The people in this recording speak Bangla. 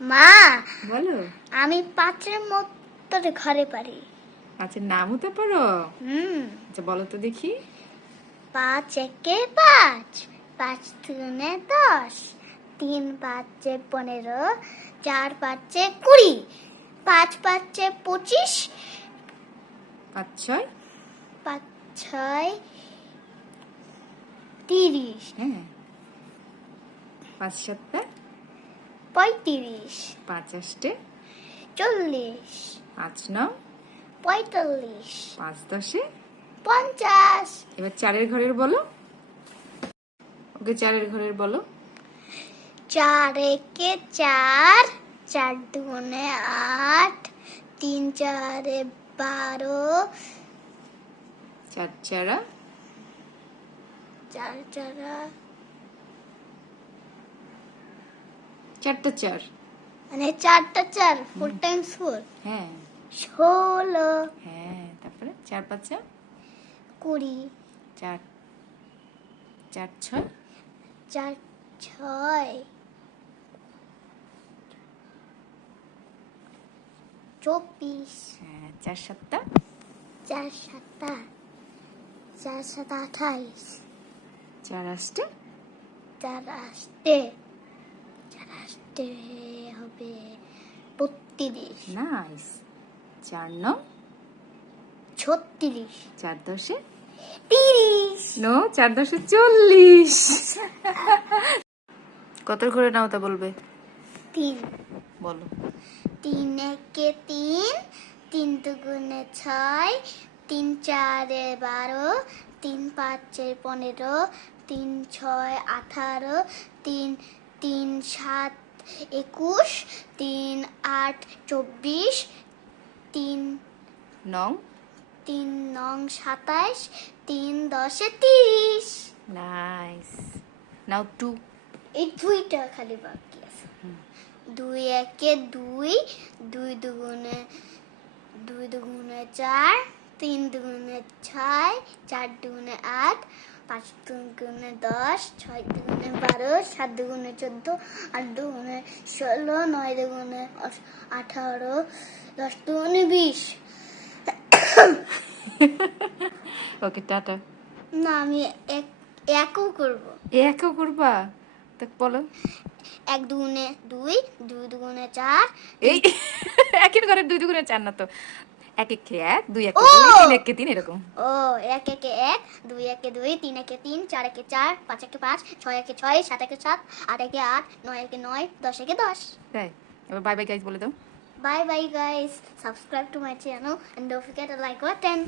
মা, বলো। আমি 5-এর মতো ঘরে পারি। আচ্ছা, নামও তো পারো। হুম। আচ্ছা, বলো তো দেখি। 5 একে 5, 5 দুগুণে 10, 3 5-এ 15, 4 5-এ 20, 5 5-এ 25, 5 6 5 6 30, হ্যাঁ। 5 7 35, 5 8 40, 5 9 45, 5 10। 50। এবার 4-এর ঘরের বলো। ওকে, 4-এর ঘরের বলো। 4 একে 4, 4 দুগুণে 8, 3 4-এ 12, 4 4 4 4 4টা 4। মানে 4টা 4, 4 times 4, হ্যাঁ 16, হ্যাঁ। তারপরে 4 5 20, 4 4 6 4 6 24, হ্যাঁ। 4 7 4 7 4 7 28, 4 8 4 8 4 8 হবে 32, নাইস। 4 9 36, 4 10 30। নো, 4 10 40। কতর ঘরে নাও তা বলবে। 3, বলো। 3 একে 3, 3 দুগুণে 6, 3 4-এ 12, 3 5-এ 15, 3 6 18, 3 3 7 21, 3 8 24, 3 নং 3 9 27, 3 10-এ 30। নাইস। নাও 2। এই 2টা খালি বাকি আছে। 2 একে 2, 2 দুগুণে 4, 3 দুগুণে 6, 4 দুগুণে 8, 5 দুগুণে 10, 6 দুগুণে 12, 7 দুগুণে 14, 8 দুগুণে 16, 9 দুগুণে 18, 10 দুগুণে 20। ওকে, টাটা। না, আমি একও করবো। একও করবা? তা বলো। 1 দুগুণে 2, 2 দুগুণে 4। এই একের ঘরে 2 2 4 না তো। 1 একে 1, 2 একে ও 2, 3 একে 3 এরকম। ও 1 একে 1, 2 একে 2, 3 একে 3, 4 একে 4, 5 একে 5, 6 একে 6, 7 একে 7, 8 একে 8, 9 একে 9, 10 একে 10। তাই। এবার বাই বাই গাইস বলে দাও। Bye bye guys. Subscribe to my channel and don't forget to like button.